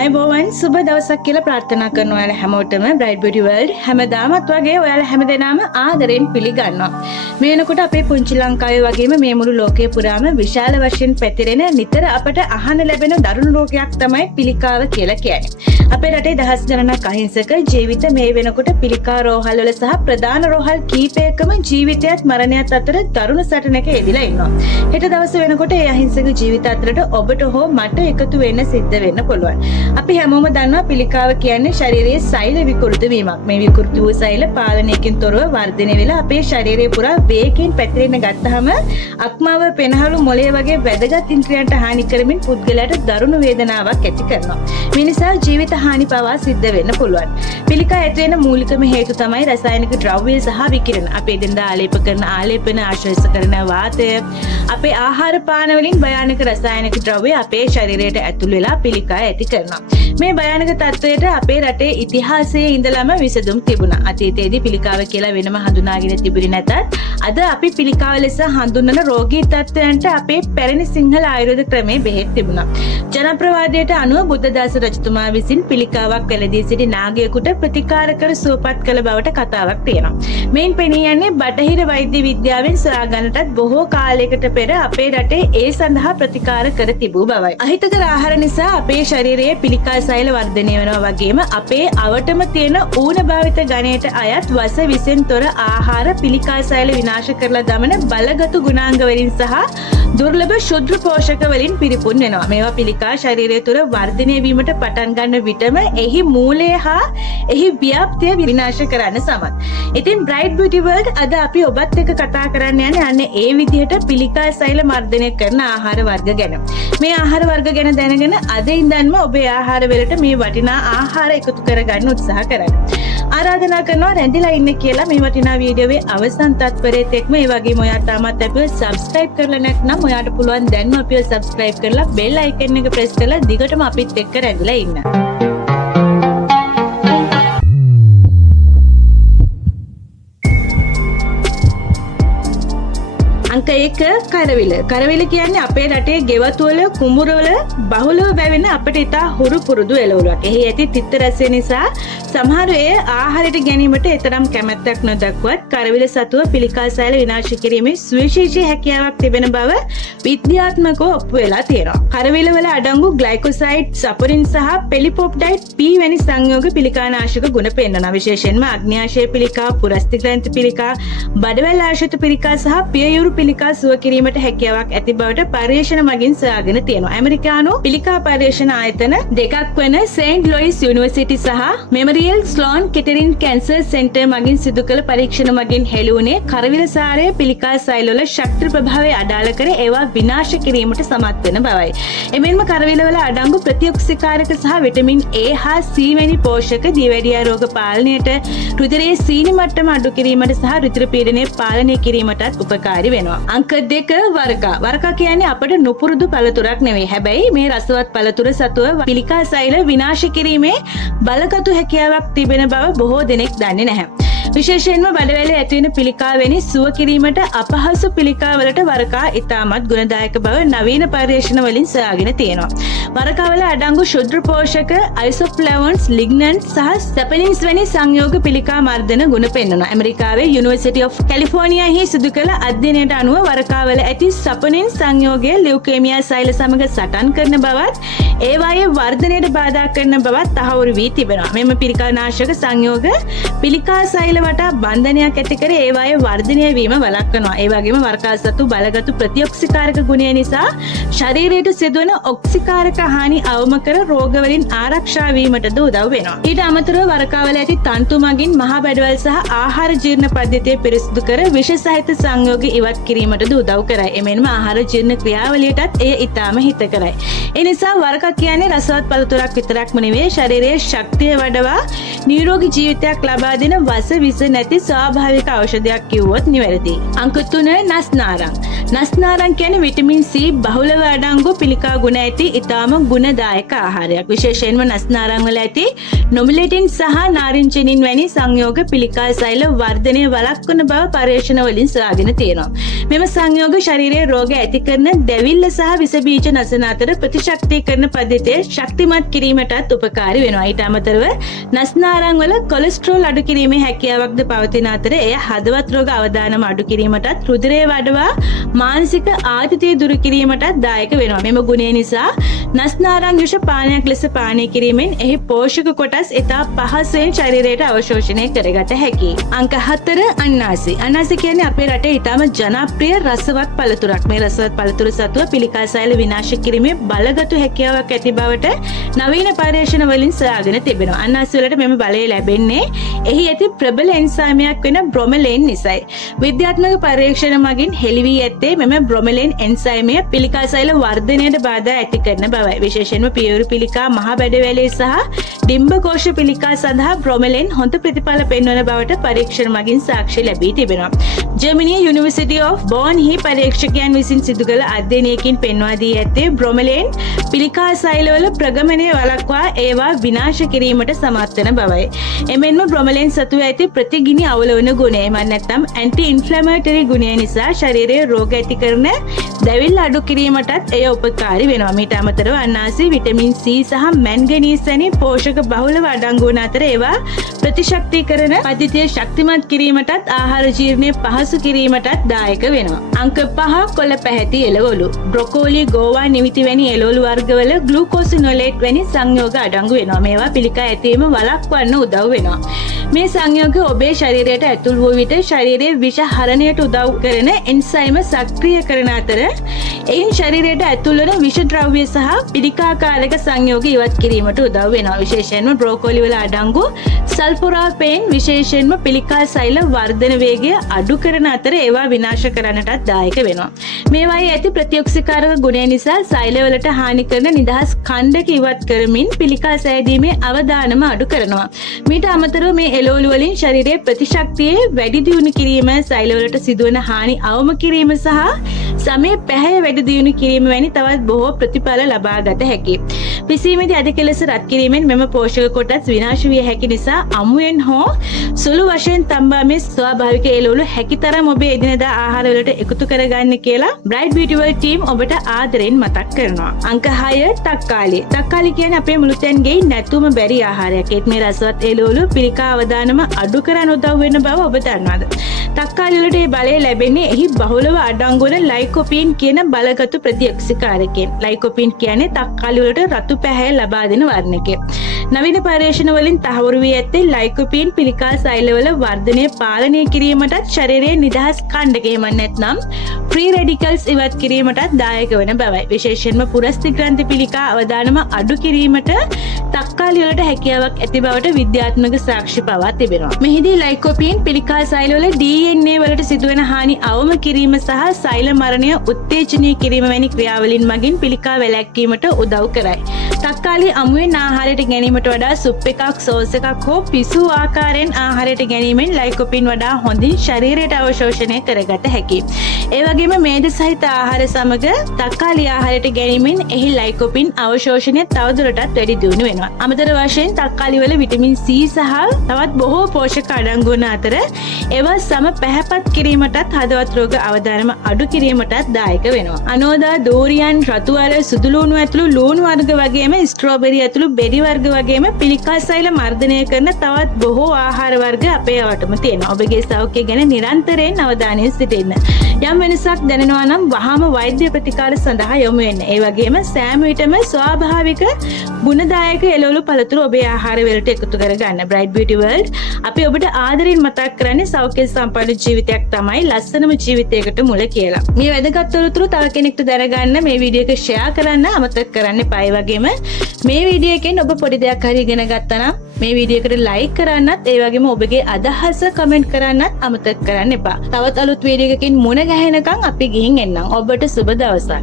අයිබෝවන් සුබ දවසක් කියලා ප්‍රාර්ථනා කරන ඔයාලා හැමෝටම Bright Beauty World හැමදාමත් වගේ ඔයාලා හැමදෙනාම ආදරෙන් පිළිගන්නවා. මේ වෙනකොට අපේ පුංචි ලංකාවේ වගේම මේ මුළු ලෝකයේ පුරාම විශාල වශයෙන් පැතිරෙන නිතර අපට අහන්න ලැබෙන දරුණු රෝගයක් තමයි පිළිකාව කියලා කියන්නේ. අපේ රටේ දහස් ගණනක් අහිංසක ජීවිත මේ වෙනකොට පිළිකා රෝහල් වල සහ ප්‍රධාන රෝහල් කීපයකම ජීවිතයත් මරණයත් අතර දරුණු සටනක යෙදිලා ඉන්නවා. හෙට දවස වෙනකොට ඒ අහිංසක ජීවිත අතරට ඔබට හෝ මට එකතු වෙන්න සිද්ධ වෙන්න පුළුවන්. අපි හැමෝම දන්නවා පිළිකාව කියන්නේ ශරීරයේ සෛල විකෘති වීමක්. මේ විකෘති වූ සෛල පාලනයකින් තොරව වර්ධනය වෙලා අපේ ශරීරය පුරා වේගයෙන් පැතිරෙන්න ගත්තාම අක්මාව පෙනහළු මොළය වගේ වැදගත් ඉන්ද්‍රියන්ට හානි කරමින් පුද්ගලයාට දරුණු වේදනාවක් ඇති කරනවා. මේ නිසා ජීවිත හානි පවා සිද්ධ වෙන්න පුළුවන්. පිළිකා ඇති වෙන මූලිකම හේතු තමයි රසායනික ද්‍රව්‍ය සහ විකිරණ. අපි එදිනදා ආලේප කරන ආලේපන ආශ්‍රයස කරන වාතය අපේ ආහාර පාන වලින් භයානක රසායනික ද්‍රව්‍ය අපේ ශරීරයට ඇතුල් වෙලා පිළිකා ඇති කරනවා. මේ භයානක තත්වයට අපේ රටේ ඉතිහාසයේ ඉඳලම විසඳුම් තිබුණා. අතීතයේදී පිළිකාව කියලා වෙනම හඳුනාගෙන තිබුණේ නැතත් අද අපි පිළිකාව ලෙස හඳුන්වන රෝගී තත්ත්වයන්ට අපේ පැරණි සිංහල ආයුර්වේද ක්‍රමේ බෙහෙත් තිබුණා. ජනප්‍රවාදයට අනුව බුද්ධදාස රජතුමා විසින් පිළිකාවක් වැළඳී සිටි නාගයෙකුට ප්‍රතිකාර කර සුවපත් කළ බවට කතාවක් තියෙනවා. මේන් පෙනී යන්නේ බටහිර වෛද්‍ය විද්‍යාවෙන් සොයාගන්නටත් බොහෝ කාලයකට පෙර අපේ රටේ ඒ සඳහා ප්‍රතිකාර කර තිබූ බවයි. අහිතකර ආහාර නිසා අපේ ශරීරයේ පිළිකා සෛල වර්ධනය වෙනවා වගේම අපේ අවටම තියෙන ඌන භාවිත ගණයට අයත් වස විසෙන් තොර ආහාර පිළිකා සෛල විනාශ කරලා දමන බලගතු ගුණාංග වලින් සහ දුර්ලභ ශුද්ධ පෝෂක වලින් පිරිපුන් වෙනවා. මේවා පිළිකා ශරීරය තුළ වර්ධනය වීමට පටන් ගන්න විටම එහි මූලය හා එහි ව්‍යාප්තිය විනාශ කරන්න සමත්. ඉතින් Bright Beauty World අද අපි ඔබත් එක්ක කතා කරන්න යන්නේ අන්න ඒ විදිහට පිළිකා සෛල මර්ධනය කරන ආහාර වර්ග ගැන. මේ ආහාර වර්ග ගැන දැනගෙන අද ඉඳන්ම ඔබේ ආහාර වලට මේ වටිනා ආහාර එකතු කරගන්න උත්සාහ කරන්න. ආරාධනා කරනවා රැඳිලා ඉන්න කියලා මේ වටිනා වීඩියෝවේ අවසන් තත්පරයේත් එක්ම ඒ වගේම ඔයා තාමත් අපිව subscribe කරලා නැත්නම් ඔයාට පුළුවන් දැන්ම අපිව subscribe කරලා bell icon එක press කරලා දිගටම අපිත් එක්ක රැඳිලා ඉන්න. අංක 1 කරවිල. කරවිල කියන්නේ අපේ රටේ ගෙවතුවල කුඹුරවල බහුලව වැවෙන අපිට ඉතා හුරු පුරුදු එළවලුවක්. එහි ඇති තිත්ත රසය නිසා සමහර අය ආහාරයට ගැනීමට එතරම් කැමැත්තක් නොදක්වත් කරවිල සතුව පිළිකා සෛල විනාශ කිරීමේ සුවිශේෂී හැකියාවක් තිබෙන බව විද්‍යාත්මකව ඔප්පු වෙලා තියෙනවා. කරවිල වල අඩංගු ග්ලයිකෝසයිඩ්, සපොරින් සහ පෙලිපොප්ටයිඩ් P වැනි සංයෝග පිළිකානාශක ගුණ පෙන්වනවා. විශේෂයෙන්ම අග්න්‍යාශය පිළිකා, පුරස්ති ග්‍රන්ථි පිළිකා, බඩවැල් ආශ්‍රිත පිළිකා සහ පියයුරු පිළිකා සුව කිරීමට හැකියාවක් ඇති බවට පර්යේෂණ මගින් සොයාගෙන තියෙනවා. ඇමරිකානු පිළිකා පර්යේෂණ ආයතන දෙකක් වන සේන්ට් ලොයිස් යුනිවර්සිටි සහ මෙමරියල් ස්ලෝන් කෙටරින් කැන්සර් සෙන්ටර් මගින් සිදු කළ පරීක්ෂණ මගින් හෙළුණේ කරවිල සාරය පිළිකා සෛල වල ශක්ති ප්‍රභාවය අඩාල කර ඒවා විනාශ කිරීමට සමත් වෙන බවයි. එමෙන්ම කරවිල වල අඩංගු ප්‍රතිඔක්සිකාරක සහ විටමින් A හා C වැනි පෝෂක දියවැඩියා රෝග පාලනයට, රුධිරයේ සීනි මට්ටම අඩු කිරීමට සහ රුධිර පීඩනය පාලනය කිරීමටත් උපකාරී වෙනවා. අංක 2 වරකා. වරකා කියන්නේ අපට නුපුරුදු පළතුරක් නෙවෙයි. හැබැයි මේ රසවත් පළතුර සතුව පිළිකා සෛල විනාශ කිරීමේ බලගතු හැකියාවක් තිබෙන බව බොහෝ දෙනෙක් දන්නේ නැහැ. විශේෂයෙන්ම බඩවැලේ ඇති වෙන පිළිකා වැනි සුව කිරීමට අපහසු පිළිකා වලට වරකා ඉතාමත් ගුණදායක බව නවීන පර්යේෂණ වලින් සොයාගෙන තියෙනවා. වරකා වල අඩංගු ශුද්ධ පෝෂක අයිසෝෆ්ලැවොන්ස්, ලිග්නන්ට් සහ සැපනින්ස් වැනි සංයෝග පිළිකා මර්ධන ගුණ පෙන්වනවා. ඇමරිකාවේ යුනිවර්සිටි ඔෆ් කැලිෆෝනියාහි සිදු කළ අධ්‍යයනයට අනුව වරකා වල ඇති සැපනින්ස් සංයෝගය ලියුකේමියා සෛල සමග සටන් කරන බවත් ඒවායේ වර්ධනයට බාධා කරන බවත් තහවුරු වී තිබෙනවා. මෙම පිළිකානාශක සංයෝග පිළිකා සෛල වටා බන්ධනයක් ඇති කර ඒවායේ වර්ධනය වීම වළක්වනවා. ඒ වගේම වරකා සතු බලගතු ප්‍රතිඔක්සිකාරක ගුණය නිසා ශරීරයට සිදුවන ඔක්සිකාරක හානි අවම කර රෝග වලින් ආරක්ෂා වීමටද උදව් වෙනවා. ඊට අමතරව වරකා වල ඇති තන්තු මගින් මහ බඩවැල් සහ ආහාර ජීර්ණ පද්ධතිය පිරිසිදු කර විෂ සහිත සංයෝග ඉවත් කිරීමටද උදව් කරයි. එමෙන්ම ආහාර ජීර්ණ ක්‍රියාවලියටත් එය ඉතාම හිතකරයි. ඒ නිසා වරකා කියන්නේ රසවත් පළතුරක් විතරක්ම නෙවෙයි, ශරීරයේ ශක්තිය වඩවා නිරෝගී ජීවිතයක් ලබා දෙන වස විස නැති ස්වාභාවික ඖෂධයක් කිව්වොත් නිවැරදි. අංක 3 නස්නාරං. නස්නාරං කියන්නේ විටමින් C බහුලව අඩංගු පිළිකා ගුණ ඇති ඊටාම ගුණදායක ආහාරයක්. විශේෂයෙන්ම නස්නාරං වල ඇති නොමිලෙටින් සහ නාරින්ජිනින් වැනි සංයෝග පිළිකා සෛල වර්ධනය වළක්වන බව පරීක්ෂණ වලින් සොයාගෙන තියෙනවා. මෙම සංයෝග ශරීරයේ රෝග ඇති කරන දැවිල්ල සහ විස බීජ නසන අතර ප්‍රතිශක්තිකරණ පද්ධතිය ශක්තිමත් කිරීමටත් උපකාරී වෙනවා. ඊට අමතරව නස්නාරං වල කොලෙස්ටරෝල් අඩු කිරීමේ හැකියාවක්ද පවතින අතර එය හදවත් රෝග අවදානම අඩු කිරීමටත් රුධිරය වඩවා මානසික ආතතිය දුරු කිරීමටත් දායක වෙනවා. මෙම ගුණය නිසා නස්නාරං යුෂ පානයක් ලෙස පානය කිරීමෙන් එහි පෝෂක කොටස් ඉතා පහසුවෙන් ශරීරයට අවශෝෂණය කරගත හැකියි. අංක 4 අන්නාසි. අන්නාසි කියන්නේ අපේ රටේ ඉතාම ජනප්‍රිය රසවත් පළතුරක්. මේ රසවත් පළතුරු සතුව පිළිකා සෛල විනාශ කිරීමේ බලගතු හැකියාවක් ඇති බවට නවීන පරීක්ෂණ වලින් සොයාගෙන තිබෙනවා. අන්නාසි වලට මෙම බලය ලැබෙන්නේ එහි ඇති ප්‍රබල එන්සයිමයක් වෙන බ්‍රොමෙලේන් නිසායි. විද්‍යාත්මක පරීක්ෂණ මගින් හෙළි වී ඇත්තේ මෙම බ්‍රොමෙලේන් එන්සයිමය පිළිකා සෛල වර්ධනයට බාධා ඇති කරන බවයි. විශේෂයෙන්ම පියවරු පිළිකා මහ බැඩවැලේ සහ ඩිම්බකෝෂ පිළිකා සඳහා බ්‍රොමෙලේන් හොඳ ප්‍රතිඵල පෙන්වන බවට පරීක්ෂණ මගින් සාක්ෂි ලැබී තිබෙනවා. ජර්මනියේ යුනිවර්සිටි ඔෆ් බෝන්හි පරීක්ෂකයන් විසින් සිදු කළ අධ්‍යයනයකින් පෙන්වා දී ඇත්තේ බ්‍රොමෙලේන් පිළිකා සෛලවල ප්‍රගමනය වළක්වා ඒවා විනාශ කිරීමට සමත් වෙන බවයි. එමෙන්ම බ්‍රොමෙලේන් සතුව ඇති ප්‍රතිගිනි අවලවන ගුණය එමන් නැත්නම් ඇන්ටි ඉන්ෆ්ලැමේටරි ගුණය නිසා ශරීරයේ රෝග ඇති කරන දැවිල්ල අඩු කිරීමටත් එය උපකාරී වෙනවා. මීට අමතරව අන්නාසි විටමින් C සහ මැන්ගනීස් වැනි පෝෂක බහුලව අඩංගු වන අතර ඒවා ප්‍රතිශක්තිකරණ පද්ධතිය ශක්තිමත් කිරීමටත් ආහාර ජීර්ණය පහසු කිරීමටත් දායක වෙනවා. අංක 5 කොළ පැහැති එළවලු. බ්‍රොකෝලි, ගෝවා, නිවිති වැනි එළවලු වර්ගවල ග්ලූකෝසිනොලේට් වැනි සංයෝග අඩංගු වෙනවා. මේවා පිළිකා ඇතීම වළක්වන්න උදව් වෙනවා. මේ සංයෝග ඔබේ ශරීරයට ඇතුල් වූ විට ශරීරයේ විෂ හරණයට උදව් කරන එන්සයිම සක්‍රිය කරන අතර එයින් ශරීරයට ඇතුල් වන විෂ ද්‍රව්‍ය සහ පිළිකාකාරක සංයෝග ඉවත් කිරීමට උදව් වෙනවා. විශේෂයෙන්ම බ්‍රොකෝලි වල අඩංගු සල්ෆොරාපේන් විශේෂයෙන්ම පිළිකා සෛල වර්ධන වේගය අඩු කරන අතර ඒවා විනාශ කරන්නටත් දායක වෙනවා. මේවායේ ඇති ප්‍රතිඔක්සිකාරක ගුණය නිසා සෛලවලට හානි කරන නිදහස් ඛණ්ඩක ඉවත් කරමින් පිළිකා සෑදීමේ අවදානම අඩු කරනවා. මීට අමතරව මේ එළවලු වලින් ශරීරයේ ප්‍රතිශක්තියේ වැඩි දියුණු කිරීම, සෛලවලට සිදුවන හානි අවම කිරීම සහ සමේ පැහැය වැඩි දියුණු කිරීම වැනි තවත් බොහෝ ප්‍රතිඵල ලබා ගත හැකියි. පිසීමේදී අධික ලෙස රත් කිරීමෙන් මෙම පෝෂක කොටස් විනාශ විය හැකි නිසා අමුයෙන් හෝ සුළු වශයෙන් තම්බා මේ ස්වාභාවික එළවලු හැකිතරම් ඔබේ එදිනදා ආහාරවලට එකතු කරගන්න කියලා Bright Beauty World team ඔබට ආදරෙන් මතක් කරනවා. අංක 6 තක්කාලි. තක්කාලි කියන්නේ අපේ මුළුතැන්ගේ නැතුම බැරි ආහාරයක්. ඒත් මේ රසවත් එළවලු පිළිකා අවදානම අඩු කරන්න උදව් වෙන බව ඔබ දන්නවද? තක්කාලි වලට මේ බලය ලැබෙන්නේ එහි බහුලව අඩංගු වන ලයිකෝපීන් කියන බලගතු ප්‍රතිඔක්සිකාරකයෙන්. ලයිකෝපීන් කියන්නේ තක්කාලි වලට රතු පැහැය ලබා දෙන වර්ණකය. නවීන පරීක්ෂණ වලින් තහවුරු වී ඇත්තේ ලයිකෝපීන් පිළිකා සෛලවල වර්ධනය පාලනය කිරීමටත් ශරීරයේ නිදහස් ඛණ්ඩක එහෙම නැත්නම් ෆ්‍රී රැඩිකල්ස් ඉවත් කිරීමටත් දායක වන බවයි. විශේෂයෙන්ම පුරස්ථි ග්‍රන්ථි පිළිකා අවදානම අඩු කිරීමට තක්කාලි වලට හැකියාවක් ඇති බවට විද්‍යාත්මක සාක්ෂි පවා තිබෙනවා. මෙහිදී ලයිකෝපීන් පිළිකා සෛලවල DNA වලට සිදුවන හානි අවම කිරීම සහ සෛල මරණය උත්තේජනය කිරීම වැනි ක්‍රියාවලින් මගින් පිළිකා වැළැක්වීමට උදව් කරයි. තක්කාලි අමුවෙන් ආහාරයට ගැනීමට වඩා සුප් එකක්, සෝස් එකක් හෝ පිසු ආකාරයෙන් ආහාරයට ගැනීමෙන් ලයිකෝපීන් වඩා හොඳින් ශරීරයට අවශෝෂණය කරගත හැකියි. ඒ වගේම මේද සහිත ආහාර සමග තක්කාලි ආහාරයට ගැනීමෙන් එහි ලයිකෝපීන් අවශෝෂණය තවදුරටත් වැඩි දියුණු වෙනවා. අමතර වශයෙන් තක්කාලි වල විටමින් C සහ තවත් බොහෝ පෝෂක අඩංගු වන අතර ඒවා සම පැහැපත් කිරීමටත් හදවත් රෝග අවදානම අඩු කිරීමටත් දායක වෙනවා. අනෝදා, දෝරියන්, රතුවර, සුදුලූණු ඇතුළු ලූණු වර්ග වගේම ස්ට්‍රෝබෙරි ඇතුළු බෙරි වර්ග වගේම පිළිකා සෛල මර්ධනය කරන තවත් බොහෝ ආහාර වර්ග අපේ යවටම තියෙනවා. ඔබගේ සෞඛ්‍යය ගැන නිරන්තරයෙන් අවධානයෙන් සිටින්න. යම් වෙනසක් දැනෙනවා නම් වහාම වෛද්‍ය ප්‍රතිකාර සඳහා යොමු වෙන්න. ඒ වගේම සෑම විටම ස්වාභාවික ගුණදායක එළවලු පළතුරු ඔබේ ආහාර වලට එකතු කරගන්න. Bright Beauty World අපි ඔබට ආදරෙන් මතක් කරන්නේ සෞඛ්‍ය සම්පන්න ජීවිතයක් තමයි ලස්සනම ජීවිතයකට මුල කියලා. මේ වැදගත් තොරතුරු තව කෙනෙක්ට දැනගන්න මේ වීඩියෝ එක ෂෙයා කරන්න අමතක කරන්න එපා. ඒ වගේම මේ වීඩියෝ එකෙන් ඔබ පොඩි දෙයක් හරි ඉගෙන ගත්තා නම් මේ වීඩියෝ එකට ලයික් කරන්නත් ඒ වගේම ඔබගේ අදහස කමෙන්ට් කරන්නත් අමතක කරන්න එපා. තවත් අලුත් වීඩියෝ එකකින් මුණ ගැහෙනකන් අපි ගිහින් එන්නම්. ඔබට සුබ දවසක්.